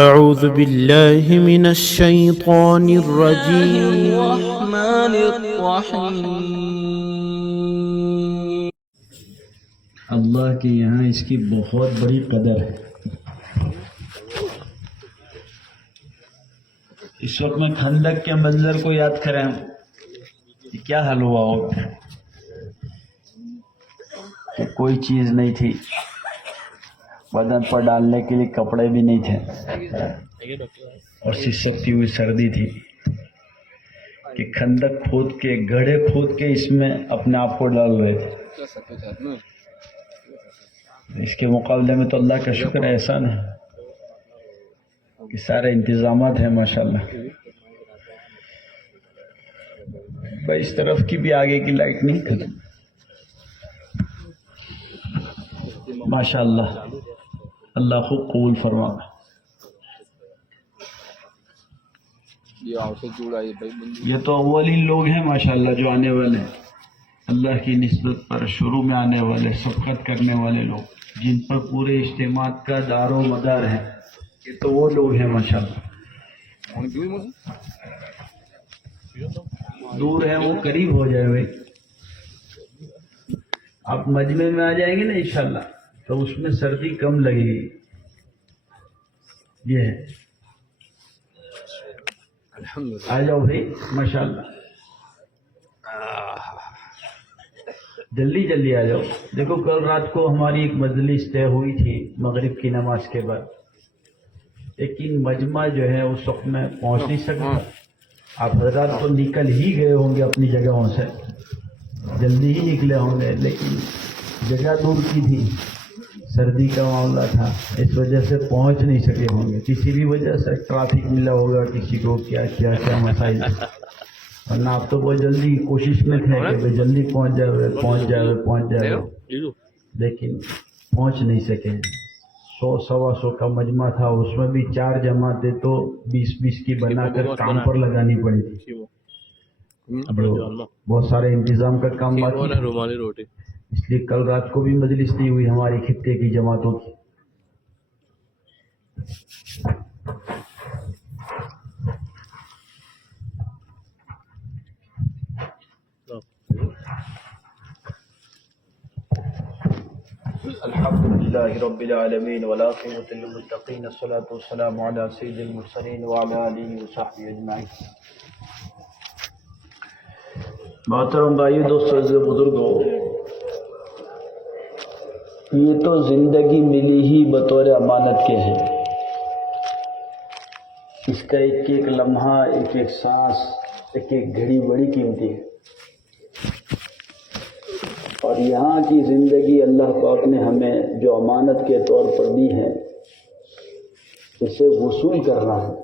أعوذ بالله من الشيطان الرجيم. الرحمن الرحیم. اللہ کے یہاں اس کی بہت بڑی قدر ہے. اس وقت میں خندق کے منظر کو یاد کریں کہ کیا حل ہوا ہوگا. کہ کوئی چیز نہیں تھی، بدن پر ڈالنے کے لیے کپڑے بھی نہیں تھے، اور سسکتی ہوئی سردی تھی کہ خندق کھود کے، گڑھے کھود کے اس میں اپنے آپ کو ڈال رہے تھے. اس کے مقابلے میں تو اللہ کا شکر احسان ہے کہ سارے انتظامات ہیں ماشاءاللہ. بھائی اس طرف کی بھی آگے کی لائٹ نہیں ختم ماشاءاللہ. اللہ خوب قبول فرمائے. یہ تو اولین لوگ ہیں ماشاءاللہ جو آنے والے ہیں، اللہ کی نسبت پر شروع میں آنے والے، سبقت کرنے والے لوگ جن پر پورے اجتماعات کا دار و مدار ہے. یہ تو وہ لوگ ہیں ماشاءاللہ. دور ہے وہ قریب ہو جائے. بھائی آپ مجمع میں آ جائیں گے نا انشاءاللہ تو اس میں سردی کم لگے گی. یہ ہے، آ جاؤ بھائی ماشاءاللہ، جلدی جلدی آ جاؤ. دیکھو کل رات کو ہماری ایک مجلس طے ہوئی تھی مغرب کی نماز کے بعد، لیکن مجمع جو ہے اس وقت میں پہنچ نہیں سکا. آپ حضرات تو نکل ہی گئے ہوں گے اپنی جگہوں سے، جلدی ہی نکلے ہوں گے، لیکن جگہ دور کی تھی، سردی کا معاملہ تھا، اس وجہ سے پہنچ نہیں سکے ہوں گے. کسی بھی وجہ سے ٹرافک ملا ہوگا کسی کو، کیا مسائل تھے. ورنہ آپ تو بہت جلدی کوشش میں تھے کہ جلدی پہنچ جائے، لیکن پہنچ نہیں سکے. 100-125 کا مجمع تھا، اس میں بھی 4 جماعتیں تو 20-20 کی بنا کر کام پر لگانی پڑی تھی. بہت سارے انتظام کا کام باقی تھا، اس لیے کل رات کو بھی مجلس نہیں ہوئی ہماری خطے کی جماعتوں کی. الحمدللہ رب العالمین والعاقبۃ للمتقین، الصلاۃ والسلام علی سید المرسلین وعلی آلہ وصحبہ اجمعین. محترم بھائیو، دوستو، بزرگوں، یہ تو زندگی ملی ہی بطور امانت کے ہے. اس کا ایک ایک لمحہ، ایک ایک سانس، ایک ایک گھڑی بڑی قیمتی ہے. اور یہاں کی زندگی اللہ پاک نے ہمیں جو امانت کے طور پر دی ہے، اسے وصول کرنا ہے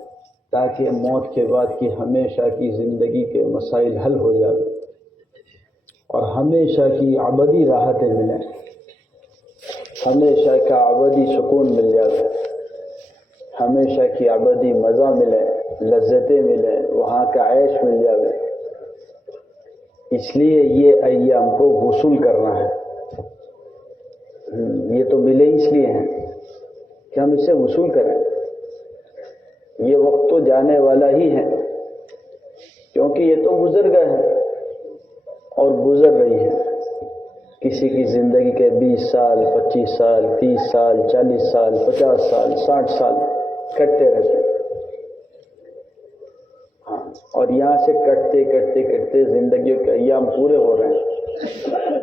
تاکہ موت کے بعد کی ہمیشہ کی زندگی کے مسائل حل ہو جائے اور ہمیشہ کی ابدی راحتیں ملیں، ہمیشہ کا ابدی سکون مل جائے، ہمیشہ کی ابدی مزہ ملے، لذتیں ملے، وہاں کا عیش مل جائے. اس لیے یہ ایام کو وصول کرنا ہے. یہ تو ملے اس لیے ہیں کہ ہم اسے وصول کریں. یہ وقت تو جانے والا ہی ہے، کیونکہ یہ تو گزر گئے ہیں اور گزر رہی ہے. کسی کی زندگی کے 20 سال، 25 سال، 30 سال، 40 سال، 50 سال، 60 سال کٹتے رہتے ہیں. اور یہاں سے کٹتے کٹتے کٹتے زندگیوں کے ایام پورے ہو رہے ہیں.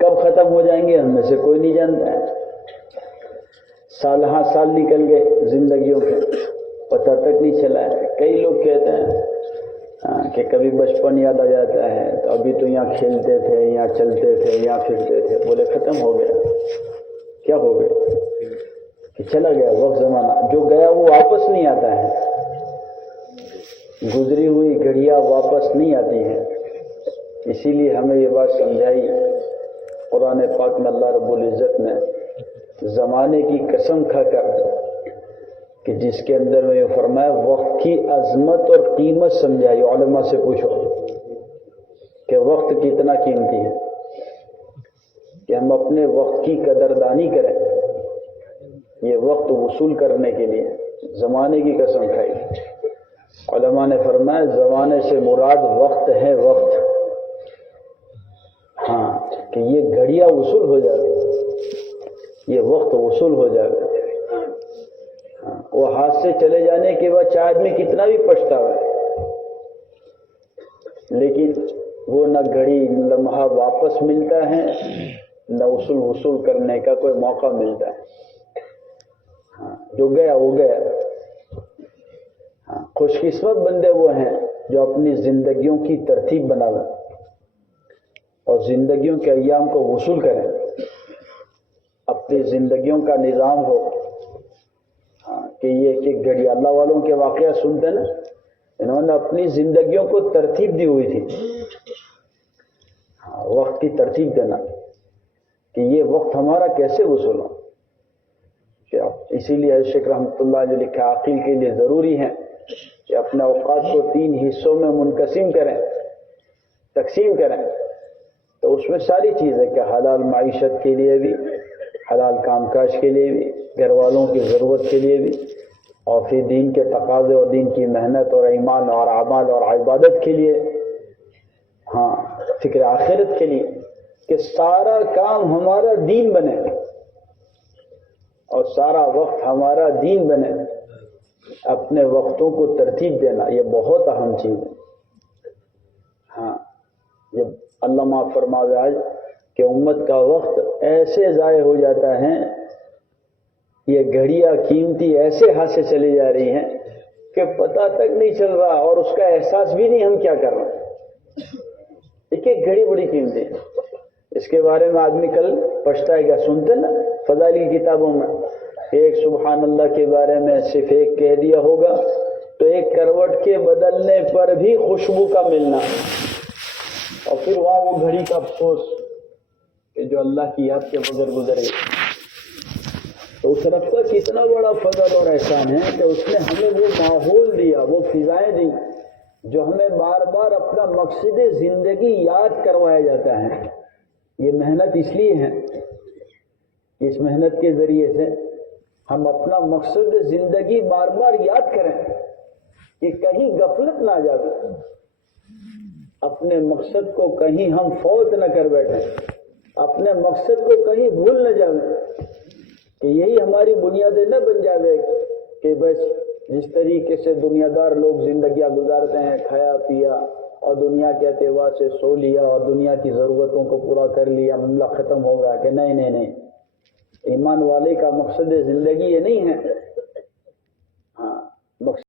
کب ختم ہو جائیں گے ہم میں سے کوئی نہیں جانتا ہے. سال نکل گئے زندگیوں کے، پتہ تک نہیں چلا ہے. کئی لوگ کہتے ہیں کہ کبھی بچپن یاد آ جاتا ہے تو ابھی تو یہاں کھیلتے تھے، یہاں چلتے تھے، یہاں پھرتے تھے. بولے ختم ہو گیا. کیا ہو گیا؟ کہ چلا گیا وقت، زمانہ جو گیا وہ واپس نہیں آتا ہے. گزری ہوئی گھڑیاں واپس نہیں آتی ہیں. اسی لیے ہمیں یہ بات سمجھائی قرآن پاک میں اللہ رب العزت نے زمانے کی قسم کھا کر کہ جس کے اندر میں یہ فرمایا وقت کی عظمت اور قیمت سمجھائی. علماء سے پوچھو کہ وقت کتنا قیمتی ہے، کہ ہم اپنے وقت کی قدردانی کریں. یہ وقت وصول کرنے کے لیے زمانے کی قسم کھائی. علماء نے فرمایا زمانے سے مراد وقت ہے، وقت. ہاں کہ یہ گھڑیاں وصول ہو جائے، یہ وقت وصول ہو جائے. ہاں وہ ہاتھ سے چلے جانے کے بعد چاہے آدمی کتنا بھی پچھتاوا ہے، لیکن وہ نہ گھڑی لمحہ واپس ملتا ہے، نہ وصول کرنے کا کوئی موقع ملتا ہے. ہاں جو گیا وہ گیا. ہاں خوش قسمت بندے وہ ہیں جو اپنی زندگیوں کی ترتیب بناویں اور زندگیوں کے ایام کو وصول کریں، اپنی زندگیوں کا نظام ہو. ہاں کہ یہ کہ گھڑی اللہ والوں کے واقعہ سنتے نا، انہوں نے اپنی زندگیوں کو ترتیب دی ہوئی تھی. ہاں وقت کی ترتیب دینا کہ یہ وقت ہمارا کیسے وصول ہو. اسی لیے شیخ رحمۃ اللہ جو لکھا عاقل کے لیے ضروری ہے کہ اپنے اوقات کو 3 حصوں میں منقسم کریں، تقسیم کریں. تو اس میں ساری چیزیں کہ حلال معیشت کے لیے بھی، حلال کام کاج کے لیے بھی، گھر والوں کی ضرورت کے لیے بھی، اور پھر دین کے تقاضے اور دین کی محنت اور ایمان اور اعمال اور عبادت کے لیے. ہاں فکر آخرت کے لیے کہ سارا کام ہمارا دین بنے اور سارا وقت ہمارا دین بنے. اپنے وقتوں کو ترتیب دینا یہ بہت اہم چیز ہے. ہاں یہ اللہ معاف فرماوے آج کہ امت کا وقت ایسے ضائع ہو جاتا ہے، یہ گھڑیاں قیمتی ایسے ہاتھ سے چلی جا رہی ہیں کہ پتہ تک نہیں چل رہا اور اس کا احساس بھی نہیں ہم کیا کر رہے ہیں. ایک ایک گھڑی بڑی قیمتی ہے. اس کے بارے میں آدمی کل پچھتائے گا. سنتے نا فضائل کی کتابوں میں ایک سبحان اللہ کے بارے میں صرف ایک کہہ دیا ہوگا تو ایک کروٹ کے بدلنے پر بھی خوشبو کا ملنا، اور پھر وہاں وہ گھڑی کا افسوس کہ جو اللہ کی یاد کے بغیر گزر گئی. تو اس رب کا کتنا بڑا فضل اور احسان ہے کہ اس نے ہمیں وہ ماحول دیا، وہ فضائیں دی جو ہمیں بار بار اپنا مقصد زندگی یاد کروایا جاتا ہے. یہ محنت اس لیے ہے، اس محنت کے ذریعے سے ہم اپنا مقصد زندگی بار بار یاد کریں کہ کہیں غفلت نہ جائے، اپنے مقصد کو کہیں ہم فوت نہ کر بیٹھیں، اپنے مقصد کو کہیں بھول نہ جائیں، کہ یہی ہماری بنیادیں نہ بن جائے کہ بس جس طریقے سے دنیا دار لوگ زندگیاں گزارتے ہیں، کھایا پیا اور دنیا کے اعتبار سے سو لیا اور دنیا کی ضرورتوں کو پورا کر لیا، معاملہ ختم ہو گیا. کہ نہیں نہیں نہیں، ایمان والے کا مقصد زندگی یہ نہیں ہے. ہاں مقصد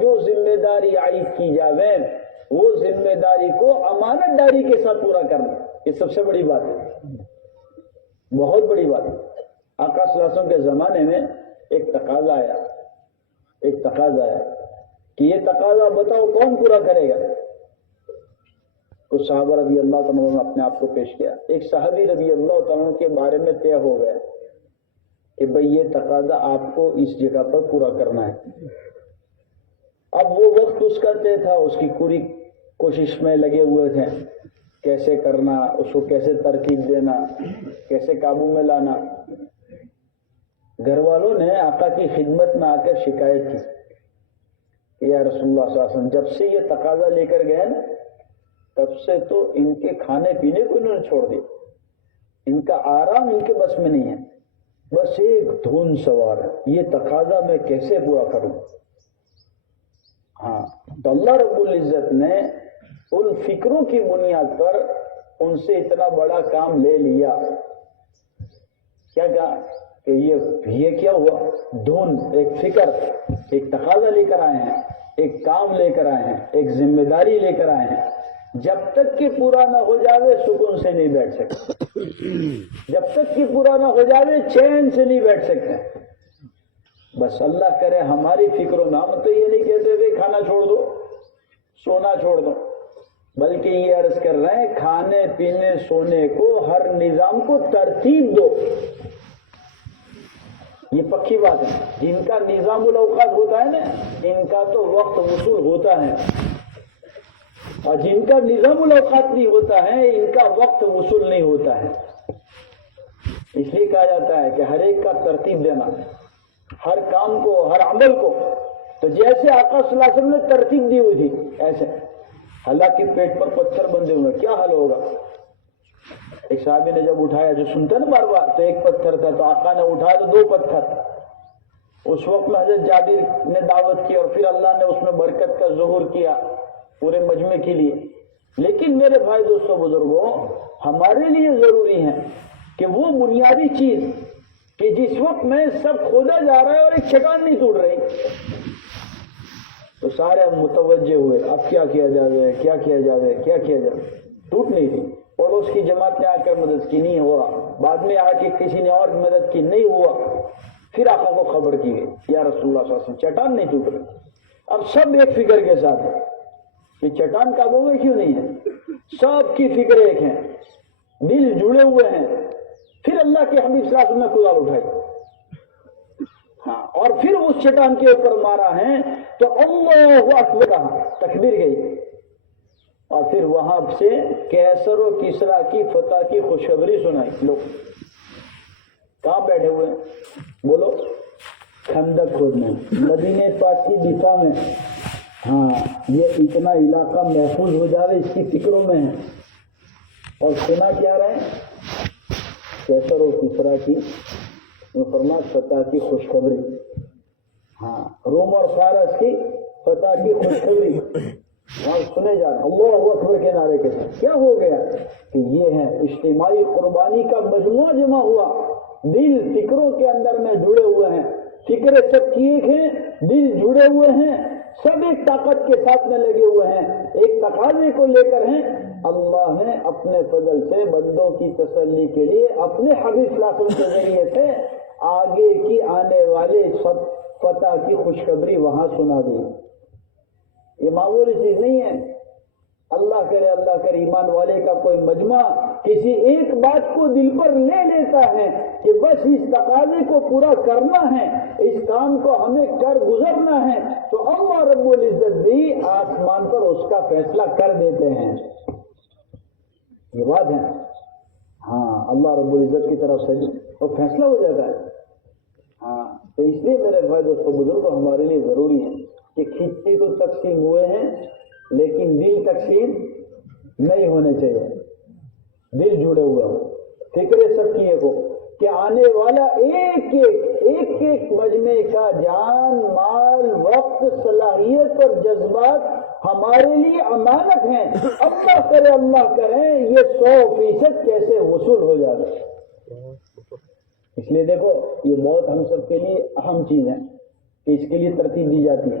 جو ذمہ داری عائد کی جاوے وہ ذمہ داری کو امانت داری کے ساتھ پورا کرنا، یہ سب سے بڑی بات ہے، بہت بڑی بات ہے۔ آقا صلی اللہ علیہ وسلم کے زمانے میں ایک تقاضا آیا کہ یہ تقاضا بتاؤ کون پورا کرے گا؟ کچھ صحابہ رضی اللہ تعالیٰ نے اپنے آپ کو پیش کیا، ایک صحابی رضی اللہ تعالیٰ کے بارے میں طے ہو گیا کہ بھئی یہ تقاضا آپ کو اس جگہ پر پورا کرنا ہے۔ اب وہ وقت اس کا طے تھا، اس کی پوری کوشش میں لگے ہوئے تھے، کیسے کرنا، اس کو کیسے ترتیب دینا، کیسے قابو میں لانا۔ گھر والوں نے آقا کی خدمت میں آ کر شکایت کی کہ یا رسول اللہ صلی اللہ علیہ وسلم، جب سے یہ تقاضا لے کر گئے نا تب سے تو ان کے کھانے پینے کو انہوں نے چھوڑ دیا، ان کا آرام ان کے بس میں نہیں ہے، بس ایک دھن سوار ہے، یہ تقاضا میں کیسے پورا کروں؟ ہاں، تو اللہ رب العزت نے ان فکروں کی بنیاد پر ان سے اتنا بڑا کام لے لیا۔ کیا کہا کہ یہ کیا ہوا؟ دھن، ایک فکر، ایک تقاضا لے کر آئے ہیں، ایک کام لے کر آئے ہیں، ایک ذمہ داری لے کر آئے ہیں، جب تک کہ پورا نہ ہو جاوے سکون سے نہیں بیٹھ سکتے، جب تک کہ پورا نہ ہو جاوے چین سے نہیں بیٹھ سکتے۔ بس اللہ کرے ہماری فکروں میں، ہم تو یہ نہیں کہتے تھے کھانا چھوڑ دو، سونا چھوڑ دو، بلکہ یہ عرض کر رہے ہیں کھانے پینے سونے کو، ہر نظام کو ترتیب دو۔ یہ پکی بات ہے، جن کا نظام الاوقات ہوتا ہے نا ان کا تو وقت وصول ہوتا ہے، اور جن کا نظام الاوقات نہیں ہوتا ہے ان کا وقت وصول نہیں ہوتا ہے۔ اس لیے کہا جاتا ہے کہ ہر ایک کا ترتیب دینا، ہر کام کو، ہر عمل کو، تو جیسے آقا صلی اللہ علیہ وسلم نے ترتیب دی ہوئی تھی ایسے، حالانکہ پیٹ پر پتھر بندھے ہوئے، کیا حل ہوگا؟ ایک صحابی نے جب اٹھایا، جو سنتا نا بار بار، تو ایک پتھر تھا، تو آقا نے اٹھایا تو 2 پتھر۔ اس وقت میں حضرت جابر نے دعوت کی اور پھر اللہ نے اس میں برکت کا ظہور کیا پورے مجمع کے لیے۔ لیکن میرے بھائی دوستوں بزرگوں، ہمارے لیے ضروری ہے کہ وہ بنیادی چیز کہ جس وقت میں سب کھودا جا رہا ہے اور ایک چٹان نہیں ٹوٹ رہی، تو سارے متوجہ ہوئے، اب کیا کیا جائے، کیا کیا جائے، کیا کیا جائے، ٹوٹ نہیں رہی۔ پڑوس کی جماعت نے آ کر مدد کی، نہیں ہوا، بعد میں آ کے کسی نے اور مدد کی، نہیں ہوا، پھر آقا کو خبر کی گئی یا رسول اللہ صلی اللہ علیہ وسلم چٹان نہیں ٹوٹ رہی۔ اب سب ایک فکر کے ساتھ ہے کہ چٹان قابو میں کیوں نہیں ہے، سب کی فکر ایک ہے، دل جڑے ہوئے ہیں۔ پھر اللہ کے حبیب صلی اللہ علیہ وسلم نے کلال اٹھائی، ہاں، اور پھر اس چٹان کے اوپر مارا ہے تو اللہ اکبر کہا، تکبیر گئی، اور پھر وہاں سے کیسر و کسریٰ کی فتح کی خوشخبری سنائی۔ لوگ کہاں بیٹھے ہوئے ہیں؟ بولو، خندق کھودنے، مدینے پاک کی دفاع میں، ہاں، یہ اتنا علاقہ محفوظ ہو جائے اس کی فکروں میں ہے، اور سنا کیا رہے؟ کیسر و کسریٰ کی فرما فتح کی خوشخبری، ہاں، روم اور فارس کی فتح کی خوشخبری، اور سنے جا رہے اللہ اکبر کے نعرے کے ساتھ۔ کیا ہو گیا کہ یہ ہے اجتماعی قربانی کا مجموعہ جمع ہوا، دل فکروں کے اندر میں جڑے ہوئے ہیں، فکریں سب کی ایک ہیں، دل جڑے ہوئے ہیں، سب ایک طاقت کے ساتھ میں لگے ہوئے ہیں، ایک تقاضے کو لے کر ہیں۔ اللہ نے اپنے فضل سے بندوں کی تسلی کے لیے اپنے حبیب صلی اللہ علیہ وسلم کے ذریعے سے آگے کی آنے والے سب فتح کی خوشخبری وہاں سنا دی۔ یہ معمولی چیز نہیں ہے۔ اللہ کرے ایمان والے کا کوئی مجمع کسی ایک بات کو دل پر لے لیتا ہے کہ بس اس تقاضے کو پورا کرنا ہے، اس کام کو ہمیں کر گزرنا ہے، تو اللہ رب العزت بھی آسمان پر اس کا فیصلہ کر دیتے ہیں۔ یہ بات ہے، ہاں، اللہ رب العزت کی طرف سے وہ فیصلہ ہو جاتا ہے۔ ہاں، تو اس لیے میرے بھائی دوستوں بزرگوں ہمارے لیے ضروری ہے کہ خطے تو تقسیم ہوئے ہیں لیکن دل تقسیم نہیں ہونے چاہیے، دل جڑے ہوئے ہو، فکریں سب کی ایک ہو کہ آنے والا ایک ایک مجمع کا جان، مال، وقت، صلاحیت اور جذبات ہمارے لیے امانت ہیں۔ اللہ کرے یہ 100% کیسے وصول ہو جاتا ہے۔ اس لیے دیکھو، یہ بہت ہم سب کے لیے اہم چیز ہے کہ اس کے لیے ترتیب دی جاتی ہے۔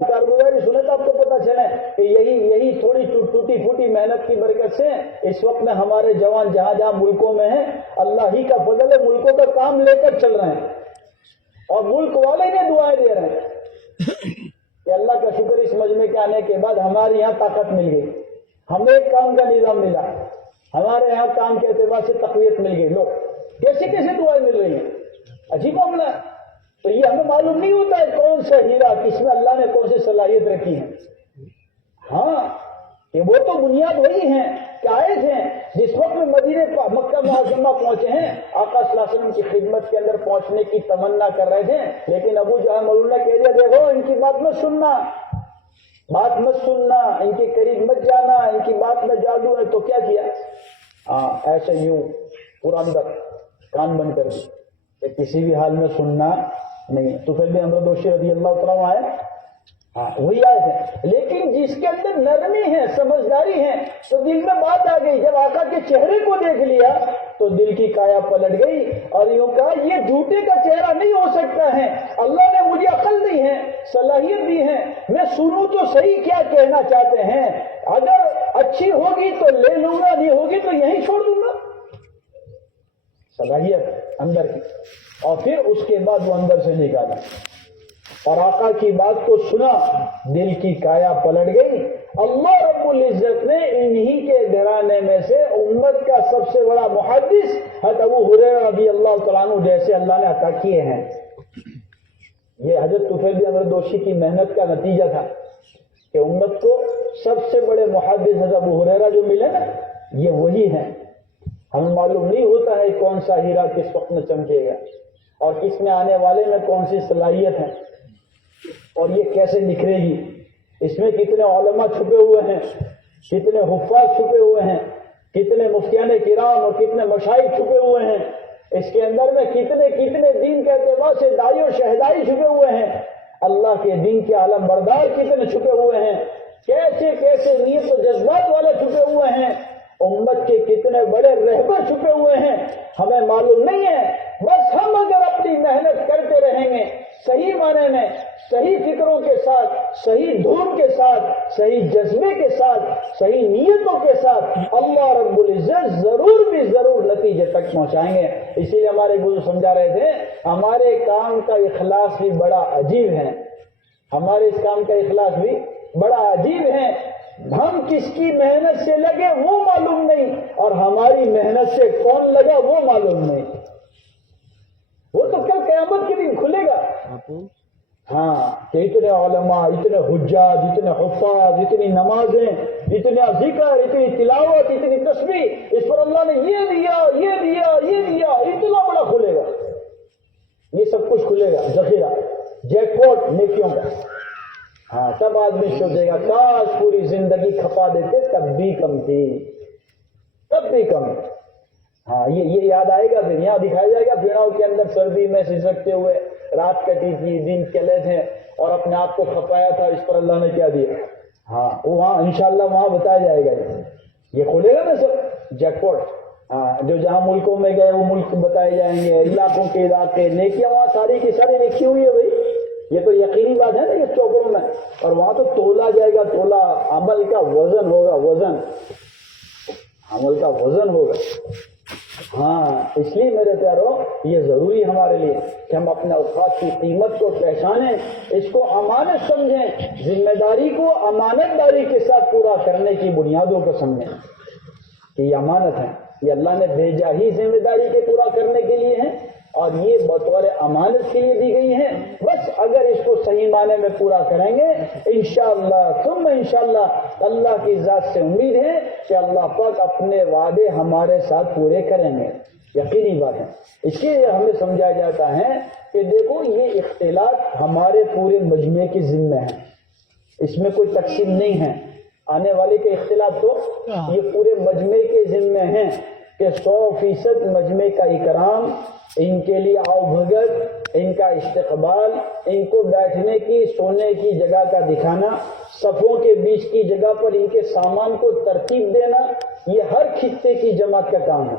کارگزاری سنے تو آپ کو پتہ چلے کہ یہی تھوڑی ٹوٹی پھوٹی محنت کی برکت سے اس وقت میں ہمارے جوان جہاں جہاں ملکوں میں ہیں، اللہ ہی کا فضل ہے، ملکوں کا کام لے کر چل رہے ہیں اور ملک والے نے دعائیں دے رہے ہیں کہ اللہ کا شکر اس مجمع کے آنے کے بعد ہمارے یہاں طاقت مل گئی، ہمیں ایک کام کا نظام ملا، ہمارے یہاں کام کے اعتبار سے تقویت مل گئی۔ لوگ کیسے دعائیں مل رہی ہیں، عجیب معاملہ ہے۔ تو یہ ہمیں معلوم نہیں ہوتا ہے کون سا ہیرا کس میں اللہ نے کون سی صلاحیت رکھی ہے۔ ہاں کہ وہ تو بنیاد وہی ہیں کہ آئے تھے جس وقت میں مدینے مکہ معظمہ پہنچے ہیں، آقا صلی اللہ علیہ وسلم کی خدمت کے اندر پہنچنے کی تمنا کر رہے تھے، لیکن ابو جہل مولوی نے کہہ دیا دیکھو ان کی بات مت سننا، ان کے قریب مت جانا، ان کی بات میں جادو ہے۔ تو کیا کیا؟ ایسے یوں پورا اندر کان بند کر دی کہ کسی بھی حال میں سننا نہیں۔ تو پھر بھی امر دوشی رضی اللہ تعالیٰ آئے، وہی آئے تھے، لیکن جس کے اندر نرمی ہے، سمجھداری ہے، تو دل میں بات آ گئی۔ جب آقا کے چہرے کو دیکھ لیا تو دل کی کایا پلٹ گئی اور یوں کہا یہ جھوٹے کا چہرہ نہیں ہو سکتا ہے، اللہ نے مجھے عقل دی ہے، صلاحیت دی ہے، میں سنوں تو صحیح کیا کہنا چاہتے ہیں، اگر اچھی ہوگی تو لے لوں گا، نہیں ہوگی تو یہیں چھوڑ دوں گا۔ صلاحیت اندر کی، اور پھر اس کے بعد وہ اندر سے نکالا اور آقا کی بات کو سنا، دل کی کایا پلٹ گئی۔ اللہ رب العزت نے انہی کے گھرانے میں سے امت کا سب سے بڑا محدث حضرت ابو ہریرہ رضی اللہ تعالیٰ عنہ جیسے اللہ نے عطا کیے ہیں۔ یہ حضرت طفیل بن عمرو دوشی کی محنت کا نتیجہ تھا کہ امت کو سب سے بڑے محدث حضرت ابو ہریرہ جو ملے نا، یہ وہی ہیں۔ ہمیں معلوم نہیں ہوتا ہے کون سا ہیرا کس وقت میں چمکے گا اور کس میں آنے والے میں کون سی صلاحیت ہے اور یہ کیسے نکھرے گی، اس میں کتنے علماء چھپے ہوئے ہیں، کتنے حفاظ چھپے ہوئے ہیں، کتنے مفتیان کرام اور کتنے مشائخ چھپے ہوئے ہیں، اس کے اندر میں کتنے دین کے اعتبار سے دائی اور شہدائی چھپے ہوئے ہیں، اللہ کے دین کے عالم بردار کتنے چھپے ہوئے ہیں، کیسے نیت و جذبات والے چھپے ہوئے ہیں، امت کے کتنے بڑے رہبر چھپے ہوئے ہیں، ہمیں معلوم نہیں ہے۔ بس ہم اگر اپنی محنت کرتے رہیں گے صحیح معنی میں، صحیح فکروں کے ساتھ، صحیح دھن کے ساتھ، صحیح جذبے کے ساتھ، صحیح نیتوں کے ساتھ، اللہ رب العزت ضرور نتیجے تک پہنچائیں گے۔ اسی لیے ہمارے گرو سمجھا رہے تھے ہمارے کام کا اخلاص بھی بڑا عجیب ہے، ہمارے اس کام کا اخلاص بھی بڑا عجیب ہے۔ ہم کس کی محنت سے لگے وہ معلوم نہیں اور ہماری محنت سے کون لگا وہ معلوم نہیں، وہ تو کل قیامت کے دن کھلے گا۔ ہاں کہ اتنے علماء، اتنے حجاج، اتنے حفاظ، اتنی نمازیں، اتنا ذکر، اتنی تلاوت، اتنی تسبیح، اس پر اللہ نے یہ دیا، اتنا بڑا کھلے گا، یہ سب کچھ کھلے گا، ذخیرہ، جیک پاٹ نیکیوں کا۔ ہاں تب آدمی سوچے گا کاش پوری زندگی کھپا دیتے تب بھی کم تھی، تب بھی کم۔ ہاں یہ یاد آئے گا، پھر یہاں دکھایا جائے گا پھیڑاؤں کے اندر سردی میں سسکتے ہوئے، رات کٹی تھی، دن چلے تھے اور اپنے آپ کو کھپایا تھا، اس پر اللہ نے کیا دیا۔ ہاں وہاں انشاءاللہ وہاں بتایا جائے گا، یہ کھولے گا نا سب جیک پاٹ۔ ہاں جو جہاں ملکوں میں گئے وہ ملک بتائے جائیں گے، علاقوں کے علاقے، نیکیاں وہاں ساری کی ساری لکھی ہوئی ہے بھائی، یہ تو یقینی بات ہے نا یہ چوکوں میں، اور وہاں تو تولا جائے گا، تولا عمل کا وزن ہوگا، عمل کا وزن ہوگا۔ ہاں اس لیے میرے پیارو یہ ضروری ہمارے لیے کہ ہم اپنے اوقات کی قیمت کو پہچانیں، اس کو امانت سمجھیں، ذمہ داری کو امانت داری کے ساتھ پورا کرنے کی بنیادوں کو سمجھیں کہ یہ امانت ہے، یہ اللہ نے بھیجا ہی ذمہ داری کے پورا کرنے کے لیے ہے اور یہ بطور امانت کے لیے دی گئی ہے۔ بس اگر اس کو صحیح معنی میں پورا کریں گے انشاءاللہ ثم انشاءاللہ، اللہ کی ذات سے امید ہے کہ اللہ پاک اپنے وعدے ہمارے ساتھ پورے کریں گے، یقینی بات ہے۔ اس لیے ہمیں سمجھایا جاتا ہے کہ دیکھو یہ اختلاط ہمارے پورے مجمع کی ذمہ ہے، اس میں کوئی تقسیم نہیں ہے، آنے والے کے اختلاط تو یہ پورے مجمع کے ذمہ ہیں کہ 100% مجمع کا اکرام، ان کے لیے آؤ بھگت، ان کا استقبال، ان کو بیٹھنے کی سونے کی جگہ کا دکھانا، صفوں کے بیچ کی جگہ پر ان کے سامان کو ترتیب دینا، یہ ہر خطے کی جماعت کا کام ہے،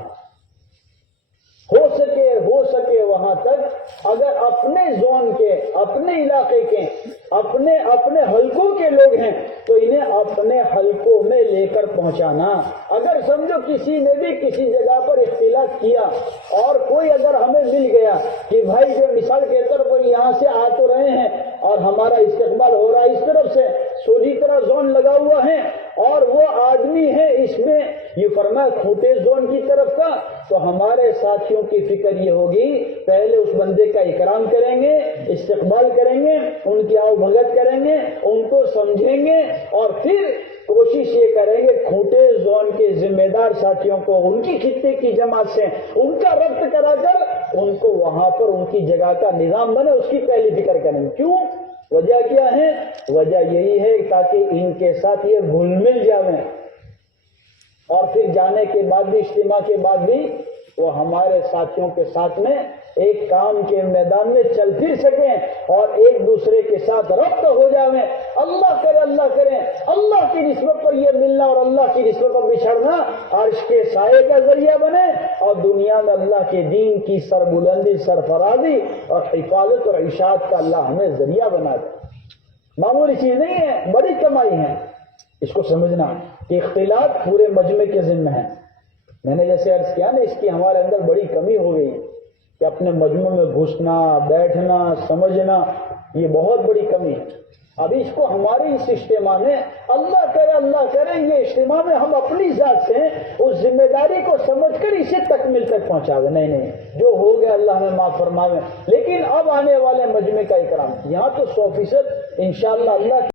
ہو سکے وہاں تک اگر اپنے زون کے، اپنے علاقے کے، اپنے حلقوں کے لوگ ہیں تو انہیں اپنے حلقوں میں لے کر پہنچانا۔ اگر سمجھو کسی نے بھی کسی جگہ پر اختلاف کیا اور کوئی اگر ہمیں مل گیا کہ بھائی جو مثال کے طور پر یہاں سے آ تو رہے ہیں اور ہمارا استقبال ہو رہا ہے اس طرف سے، سوجی طرح زون لگا ہوا ہے اور وہ آدمی ہے اس میں یہ فرمایا کھوٹے زون کی طرف کا، تو ہمارے ساتھیوں کی فکر یہ ہوگی پہلے اس بندے کا اکرام کریں گے، استقبال کریں گے، ان کی آؤ بھگت کریں گے، ان کو سمجھیں گے اور پھر کوشش یہ کریں گے کھوٹے زون کے ذمہ دار ساتھیوں کو ان کی خطے کی جماعت سے ان کا ربط کرا کر ان کو وہاں پر ان کی جگہ کا نظام بنے، اس کی پہلی فکر کریں گے۔ کیوں؟ وجہ کیا ہے؟ وجہ یہی ہے تاکہ ان کے ساتھ یہ گھل مل جائیں اور پھر جانے کے بعد بھی، اجتماع کے بعد بھی وہ ہمارے ساتھیوں کے ساتھ میں ایک کام کے میدان میں چل پھر سکیں اور ایک دوسرے کے ساتھ ربط ہو جائیں۔ اللہ کرے اللہ کی نسبت پر یہ ملنا اور اللہ کی نسبت پر بچھڑنا عرش کے سائے کا ذریعہ بنے اور دنیا میں اللہ کے دین کی سربلندی، سرفرازی اور حفاظت اور اشاعت کا اللہ ہمیں ذریعہ بنا دے۔ معمولی چیز نہیں ہے، بڑی کمائی ہے۔ اس کو سمجھنا کہ اختلاط پورے مجمع کے ذمہ ہے۔ میں نے جیسے عرض کیا نا، اس کی ہمارے اندر بڑی کمی ہو گئی کہ اپنے مجمع میں گھسنا، بیٹھنا، سمجھنا، یہ بہت بڑی کمی ہے۔ اب اس کو ہمارے اس اجتماع میں اللہ کرے یہ اجتماع میں ہم اپنی ذات سے اس ذمہ داری کو سمجھ کر اسے تکمیل تک پہنچا دیں۔ نہیں جو ہو گیا اللہ میں معاف فرمائے، لیکن اب آنے والے مجمع کا اکرام یہاں تو 100% انشاءاللہ اللہ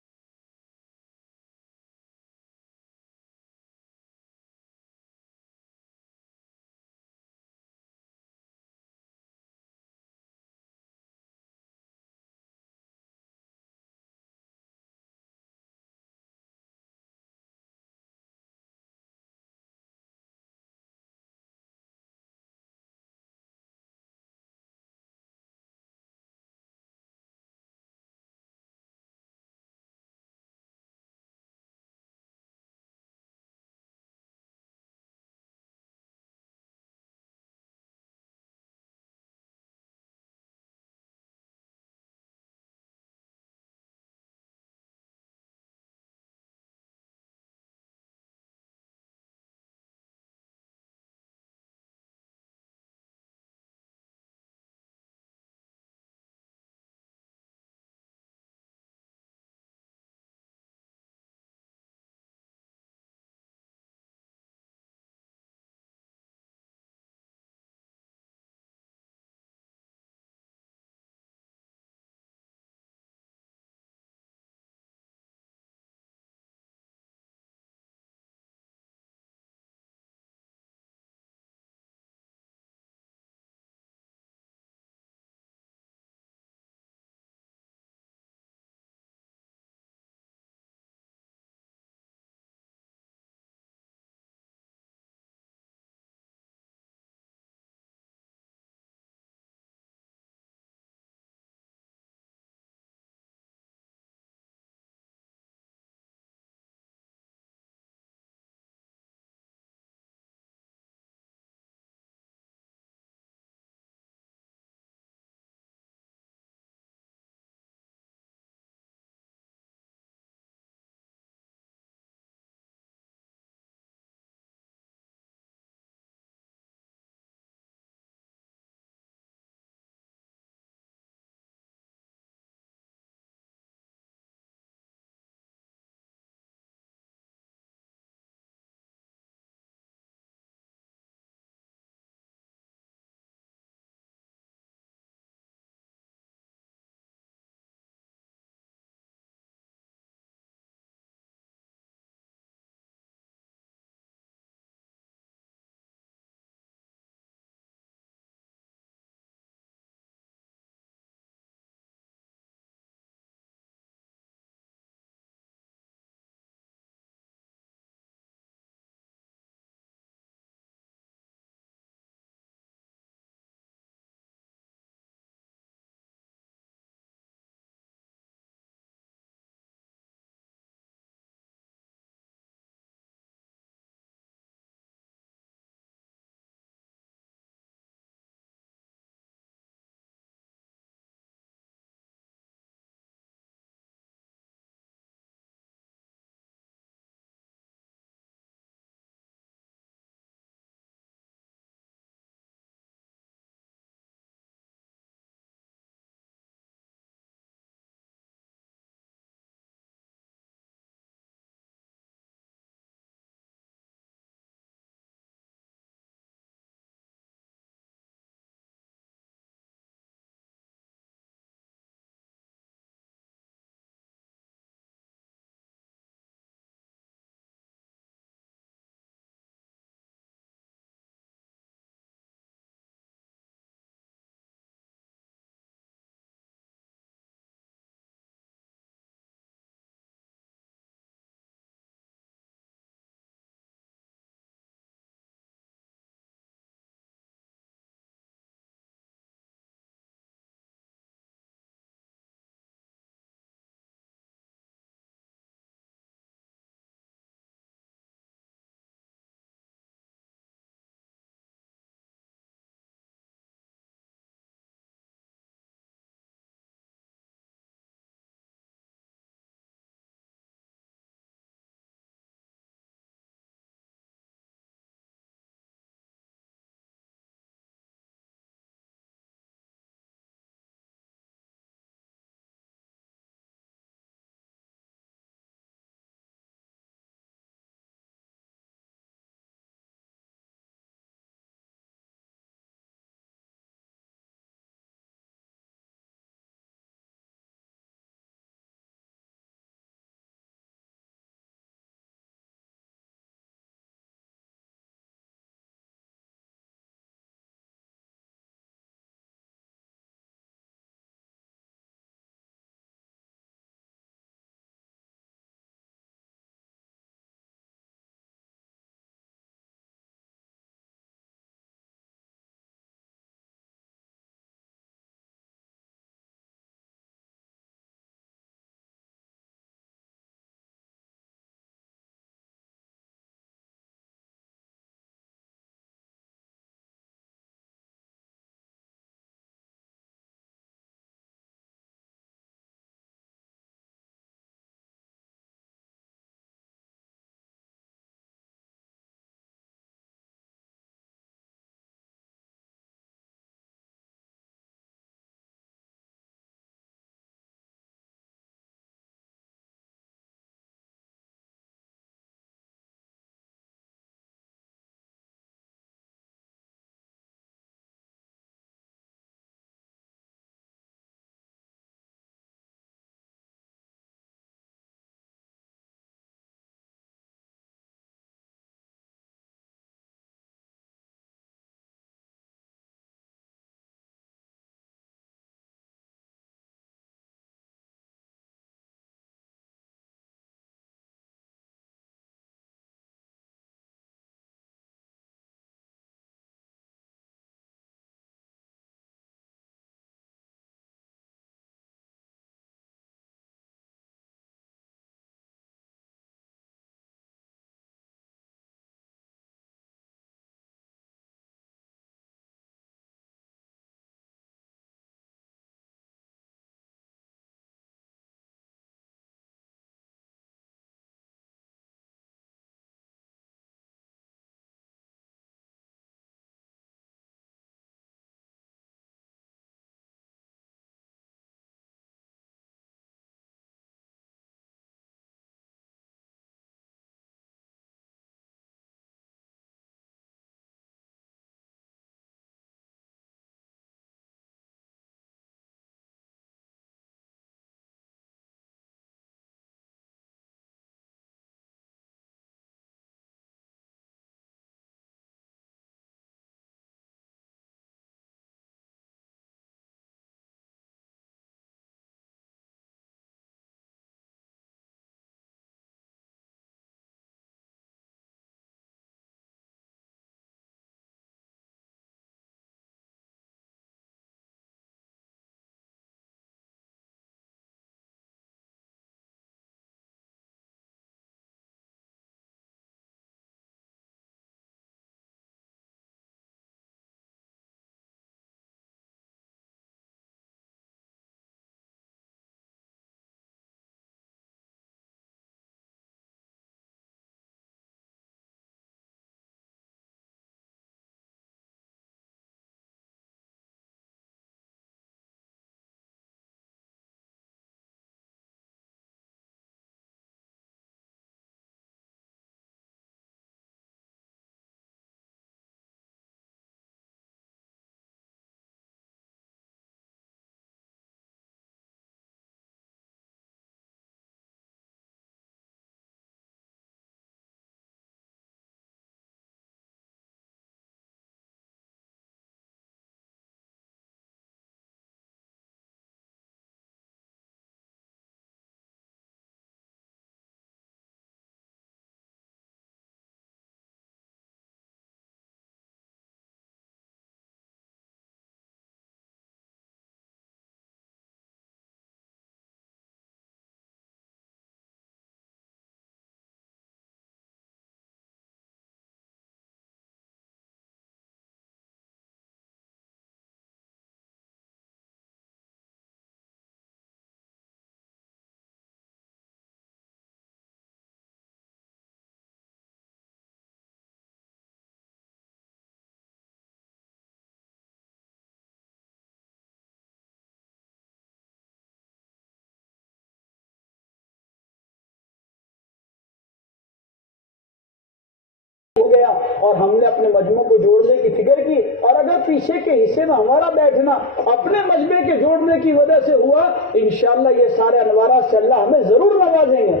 اور ہم نے اپنے مجموعوں کو جوڑنے کی فکر کی، اور اگر پیچھے کے حصے میں ہمارا بیٹھنا اپنے مجموعے کے جوڑنے کی وجہ سے ہوا، انشاءاللہ یہ سارے انوارات سے اللہ ہمیں ضرور نوازیں گے۔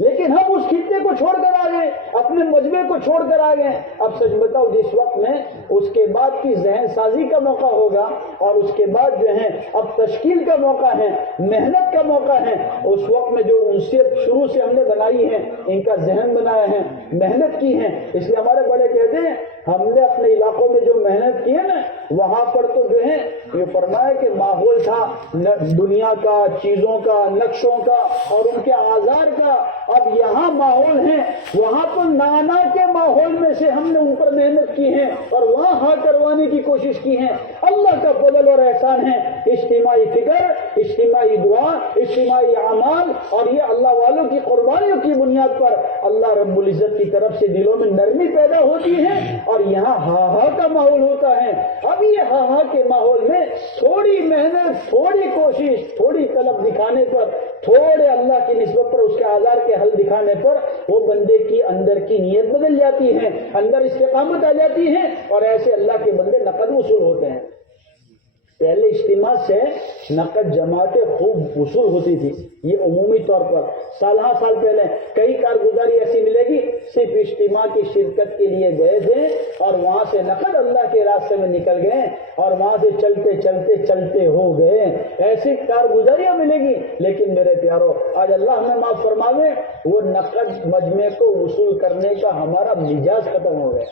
لیکن ہم اس خطے کو چھوڑ کر آ گئے، اپنے مجموعے کو چھوڑ کر آ گئے۔ اب سچ بتاؤ، جس وقت میں اس کے بعد کی ذہن سازی کا موقع ہوگا اور اس کے بعد جو ہے اب تشکیل کا موقع ہے، محنت کا موقع ہے، اس وقت میں جو انسیت شروع سے ہم نے بنائی ہے، ان کا ذہن بنایا ہے، محنت کی ہے۔ اس لیے ہمارے بڑے کہتے ہیں ہم نے اپنے علاقوں میں جو محنت کی ہے نا، وہاں پر تو جو ہے یہ فرمایا کہ ماحول تھا دنیا کا، چیزوں کا، نقشوں کا اور ان کے آزار کا۔ اب یہاں ماحول ہے، وہاں تو نانا کے ماحول میں سے ہم نے ان پر محنت کی ہے اور وہاں ہاں کروانے کی کوشش کی ہے۔ اللہ کا فضل اور احسان ہے، اجتماعی فکر، اجتماعی دعا، اجتماعی اعمال، اور یہ اللہ والوں کی قربانیوں کی بنیاد پر اللہ رب العزت کی طرف سے دلوں میں نرمی پیدا ہوتی ہے اور یہاں ہاں ہاں کا ماحول ہوتا ہے۔ اب یہ ہاں ہاں کے ماحول میں تھوڑی محنت، تھوڑی کوشش، تھوڑی طلب دکھانے پر، تھوڑے اللہ کی نسبت پر اس کے آزار کے حل دکھانے پر وہ بندے کی اندر کی نیت بدل جاتی ہے، اندر استقامت آ جاتی ہے اور ایسے اللہ کے بندے نقد وصول ہوتے ہیں۔ پہلے اجتماع سے نقد جماعتیں خوب وصول ہوتی تھی، یہ عمومی طور پر سال پہلے کئی کارگزاری ایسی ملے گی، صرف اجتماع کی شرکت کے لیے گئے تھے اور وہاں سے نقد اللہ کے راستے میں نکل گئے اور وہاں سے چلتے ہو گئے، ایسی کارگزاریاں ملے گی۔ لیکن میرے پیارو، آج اللہ ہمیں معاف فرماوے، وہ نقد مجمع کو وصول کرنے کا ہمارا مزاج ختم ہو گیا۔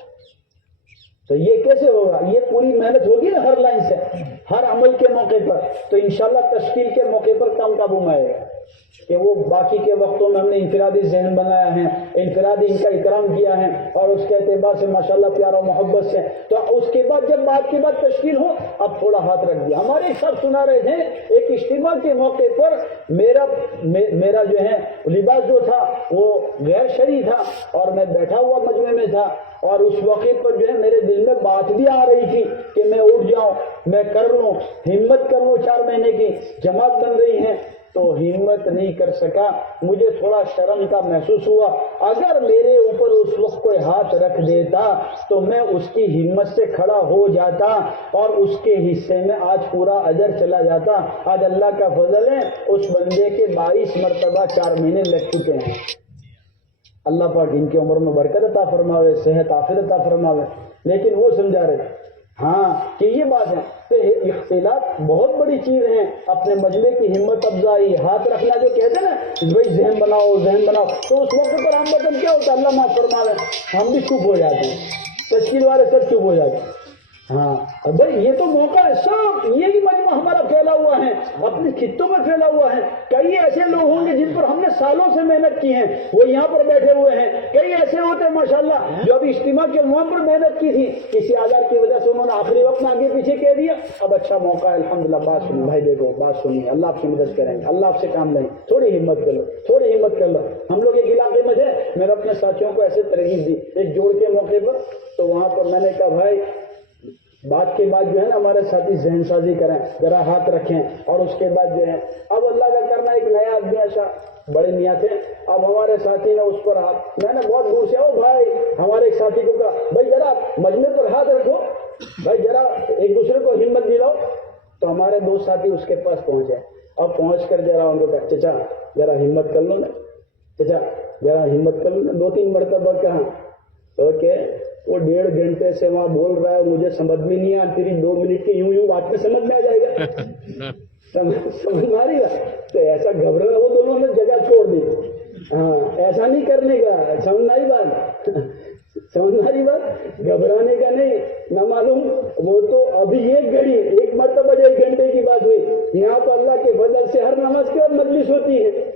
تو یہ کیسے ہوگا؟ یہ پوری محنت ہوگی نا ہر لائن سے، ہر عمل کے موقع پر، تو انشاءاللہ تشکیل کے موقع پر کم قابو میں آئے گا کہ وہ باقی کے وقتوں میں ہم نے انفرادی ذہن بنایا ہے، انفرادی ان کا اکرام کیا ہے اور اس کے اعتبار سے ماشاءاللہ پیار و محبت سے، تو اس کے بعد جب بات کے بعد تشکیل ہو اب تھوڑا ہاتھ رکھ دیا۔ ہمارے ایک صاحب سنا رہے تھے، ایک اجتماع کے موقع پر میرا جو ہے لباس جو تھا وہ غیر شرعی تھا اور میں بیٹھا ہوا مجمع میں تھا، اور اس وقت پر جو ہے میرے دل میں بات بھی آ رہی تھی کہ میں اٹھ جاؤں، میں کر لوں، ہمت کر لوں، 4 مہینے کی جماعت بن رہی ہے، تو ہمت نہیں کر سکا۔ مجھے تھوڑا شرم کا محسوس ہوا، اگر میرے اوپر اس وقت کوئی ہاتھ رکھ دیتا تو میں اس کی ہمت سے کھڑا ہو جاتا اور اس کے حصے میں آج پورا اجر چلا جاتا۔ آج اللہ کا فضل ہے، اس بندے کے 22 مرتبہ 4 مہینے لگ چکے ہیں۔ اللہ پاک ان کی عمر میں برکت عطا فرماوے، صحت عافیت عطا فرماوے۔ لیکن وہ سمجھا رہے ہاں کہ یہ بات ہے کہ اختلاف بہت بڑی چیز ہے، اپنے مجمع کی ہمت افزائی، ہاتھ رکھنا جو کہتے ہیں نا بھائی ذہن بناؤ، تو اس موقع پر ہم بدل کیا ہوتا ہے، اللہ معاف فرماوے، ہم بھی چپ ہو جاتے ہیں، تشکیل والے سب چپ ہو جاتے ہیں۔ ہاں بھائی یہ تو موقع ہے، سب یہی مجمع ہمارا پھیلا ہوا ہے، اپنے خطوں میں پھیلا ہوا ہے۔ کئی ایسے لوگ ہوں گے جن پر ہم نے سالوں سے محنت کی ہے، وہ یہاں پر بیٹھے ہوئے ہیں۔ کئی ایسے ہوتے ہیں ماشاءاللہ جو ابھی اجتماع کے عنوان پر محنت کی تھی، کسی آزار کی وجہ سے انہوں نے آخری وقت میں آگے پیچھے کہہ دیا، اب اچھا موقع ہے الحمدللہ، بات سنی بھائی، دیکھو بات سنیے، اللہ آپ کی مدد کریں گے، اللہ آپ سے کام لیں، تھوڑی ہمت کر لو، تھوڑی ہمت کر لو۔ ہم لوگ ایک علاقے میں تھے، میں نے اپنے ساتھیوں کو ایسے ترغیب دی ایک جوڑ کے موقع پر، تو وہاں پر میں نے کہا بھائی بات کے بعد جو ہے نا ہمارے ساتھی ذہن سازی کریں، ذرا ہاتھ رکھیں، اور اس کے بعد جو ہے اب اللہ کا کرنا، ایک نیا آدمی ایسا بڑے میاں تھے، اب ہمارے ساتھی نے اس پر میں نے بہت دور سے بھائی ہمارے ایک ساتھی کو کہا بھائی ذرا مجمع پر ہاتھ رکھو، بھائی ذرا ایک دوسرے کو ہمت دلاؤ۔ تو ہمارے 2 ساتھی اس کے پاس پہنچے، اب پہنچ کر ذرا ان کو کہا چچا ذرا ہمت کر لو نا، چچا ذرا ہمت کر لو نا، 2-3 مرتبہ کہا تو کہ وہ 1.5 گھنٹے سے وہاں بول رہا ہے، مجھے سمجھ میں نہیں آ، تیری 2 منٹ کی یوں بات میں سمجھ میں آ جائے گا، سمجھ میں آ رہی ہے؟ تو ایسا گھبرانا، وہ دونوں نے جگہ چھوڑ دی، ہاں ایسا نہیں کرنے کا، سمجھنا ہی بات، گھبرانے کا نہیں، نہ معلوم وہ تو ابھی 1 گھڑی 1 مرتبہ 1 گھنٹے کی بات ہوئی، یہاں پر اللہ کے فضل سے ہر نماز کے بعد مجلس ہوتی ہے،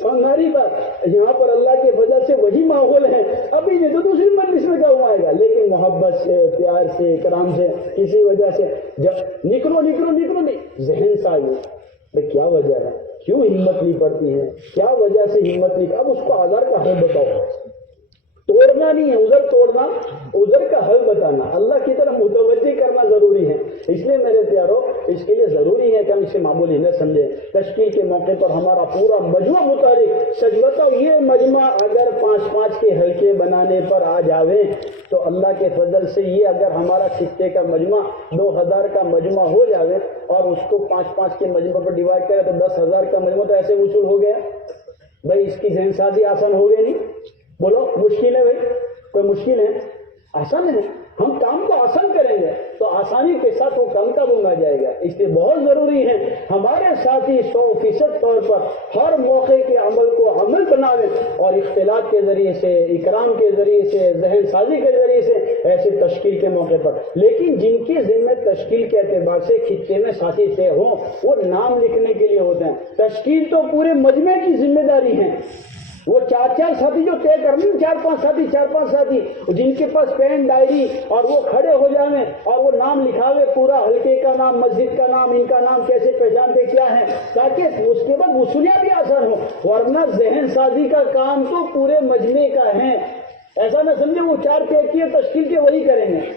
سمجھناری بات، یہاں پر اللہ کے فضل سے وہی ماحول ہے، ابھی یہ تو دوسری مجلس میں کہوں آئے گا، لیکن محبت سے، پیار سے، کرام سے، کسی وجہ سے جب نکلو نہیں، ذہن سازی، کیا وجہ ہے، کیوں ہمت نہیں پڑتی ہے، کیا وجہ سے ہمت نہیں، اب اس کو آزار کا حل بتاؤ، توڑنا نہیں ہے، عذر توڑنا، عذر کا حل بتانا، اللہ کی طرف متوجہ کرنا ضروری ہے۔ اس لیے میرے پیارو اس کے لیے ضروری ہے کہ ہم اسے معمولی نہ سمجھیں. تشکیل کے موقع پر ہمارا پورا مجمع متحرک. سچ بتاؤ یہ مجمع اگر 5-5 کے حلقے بنانے پر آ جاوے تو اللہ کے فضل سے یہ اگر ہمارا خطے کا مجمع 2000 کا مجمع ہو جاوے اور اس کو 5-5 کے مجمع پر ڈیوائڈ کرے تو 10,000 کا مجمع تو ایسے وصول ہو گیا. بھائی اس کی ذہن سازی آسان ہو گئی نہیں؟ بولو مشکل ہے بھائی؟ کوئی مشکل ہے؟ آسان ہے. ہم کام کو آسان کریں گے تو آسانی کے ساتھ وہ کام کا بننا جائے گا. اس لیے بہت ضروری ہے ہمارے ساتھی 100% طور پر ہر موقع کے عمل کو عمل بناویں اور اختلاط کے ذریعے سے، اکرام کے ذریعے سے، ذہن سازی کے ذریعے سے ایسے تشکیل کے موقع پر. لیکن جن کی ذمہ تشکیل کے اعتبار سے خطے میں ساتھی طے ہوں وہ نام لکھنے کے لیے ہوتے ہیں. تشکیل تو پورے مجمع کی ذمہ داری ہے. وہ 4 ساتھی جو طے کرنے 4-5 ساتھی جن کے پاس پین ڈائری اور وہ کھڑے ہو جائیں اور وہ نام لکھاوے پورا حلقے کا نام، مسجد کا نام، ان کا نام کیسے پہچانتے کیا ہے تاکہ اس کے بعد وصولیاں بھی آسان ہو. ورنہ ذہن سازی کا کام تو پورے مجمع کا ہے. ایسا نہ سمجھے وہ 4 طے کیے تشکیل کے وہی کریں گے.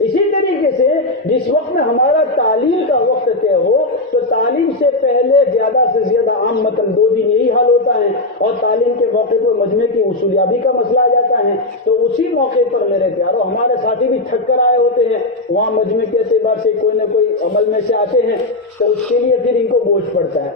اسی طریقے سے جس وقت میں ہمارا تعلیم کا وقت طے ہو تو تعلیم سے پہلے زیادہ سے زیادہ عام مطلب 2 دن یہی حال ہوتا ہے اور تعلیم کے موقع پر مجمع کی وصولیابی کا مسئلہ آ جاتا ہے. تو اسی موقع پر میرے پیارو ہمارے ساتھی بھی تھک کر آئے ہوتے ہیں وہاں مجمع کے اعتبار سے کوئی نہ کوئی عمل میں سے آتے ہیں تو اس کے لیے پھر ان کو بوجھ پڑتا ہے.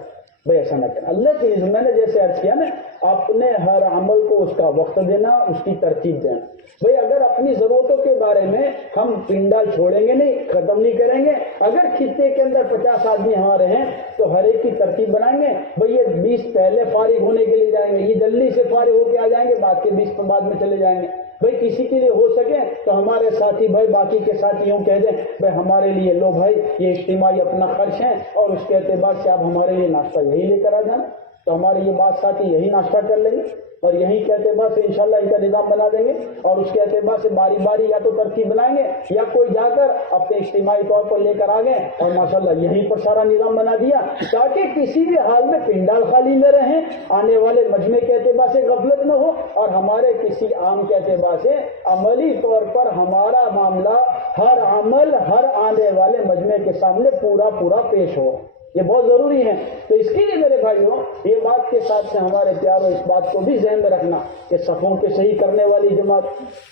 بھائی ایسا نہ کریں. اللہ کی میں نے جیسے عرض کیا نا اپنے ہر عمل کو اس کا وقت دینا، اس کی ترتیب دینا. بھئی اگر اپنی ضرورتوں کے بارے میں ہم پنڈال چھوڑیں گے نہیں، ختم نہیں کریں گے. اگر خطے کے اندر 50 آدمی ہمارے ہیں تو ہر ایک کی ترتیب بنائیں گے. بھئی یہ 20 پہلے فارغ ہونے کے لیے جائیں گے، یہ جلدی سے فارغ ہو کے آ جائیں گے، بعد کے 20 بعد میں چلے جائیں گے. بھئی کسی کے لیے ہو سکے تو ہمارے ساتھی بھائی باقی کے ساتھیوں کہہ دیں بھئی ہمارے لیے لو بھائی یہ اجتماعی اپنا خرچ ہے اور اس کے اعتبار سے آپ ہمارے لیے ناشتہ یہی لے کر آ جانا. تو ہمارے یہ بات ساتھی یہی ناشتہ کر لیں گے اور یہیں کے اعتبار سے انشاءاللہ ان کا نظام بنا دیں گے اور اس کے اعتبار سے باری باری یا تو ترتیب بنائیں گے یا کوئی جا کر اپنے اجتماعی طور پر لے کر آ گئے اور ماشاءاللہ یہیں پر سارا نظام بنا دیا تاکہ کسی بھی حال میں پنڈال خالی نہ رہیں، آنے والے مجمع کے اعتبار سے غفلت نہ ہو اور ہمارے کسی عام کے اعتبار سے عملی طور پر ہمارا معاملہ ہر عمل ہر آنے والے مجمع کے سامنے پورا پیش ہو. یہ بہت ضروری ہے. تو اس کے لیے میرے بھائیوں یہ بات کے ساتھ سے ہمارے پیاروں اس بات کو بھی ذہن میں رکھنا کہ صفوں کے صحیح کرنے والی جماعت،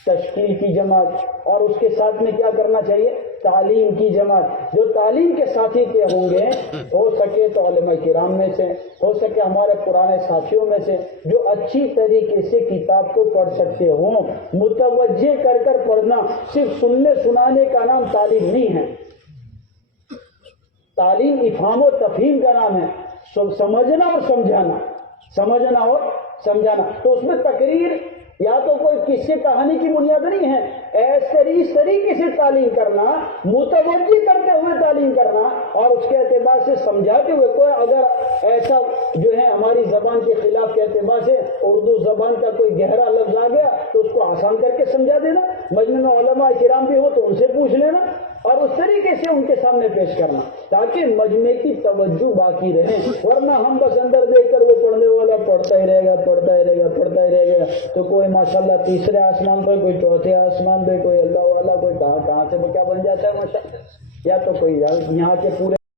تشکیل کی جماعت اور اس کے ساتھ میں کیا کرنا چاہیے، تعلیم کی جماعت. جو تعلیم کے ساتھی کے ہوں گے ہو سکے تو علماء کرام میں سے، ہو سکے ہمارے پرانے ساتھیوں میں سے جو اچھی طریقے سے کتاب کو پڑھ سکتے ہوں. متوجہ کر پڑھنا صرف سننے سنانے کا نام تعلیم نہیں ہے. تعلیم افہام و تفہیم کا نام ہے. سمجھنا اور سمجھانا، سمجھنا اور سمجھانا. تو اس میں تقریر یا تو کوئی قصے کہانی کی بنیاد نہیں ہے. اس طریقے سے تعلیم کرنا، متوجہ کرتے ہوئے تعلیم کرنا اور اس کے اعتبار سے سمجھاتے ہوئے. کوئی اگر ایسا جو ہے ہماری زبان کے خلاف کے اعتبار سے اردو زبان کا کوئی گہرا لفظ آ گیا تو اس کو آسان کر کے سمجھا دینا. مجمع میں علماء کرام بھی ہو تو ان سے پوچھ لینا اور اس طریقے سے ان کے سامنے پیش کرنا تاکہ مجمع کی توجہ باقی رہے. ورنہ ہم بس اندر دیکھ کر وہ پڑھنے والا پڑھتا ہی رہے گا تو کوئی ماشاءاللہ تیسرے آسمان پہ، کوئی چوتھے آسمان پہ، کوئی اللہ والا کوئی کہاں سے کیا بن جاتا ہے ماشاءاللہ. یا تو کوئی یہاں کے پورے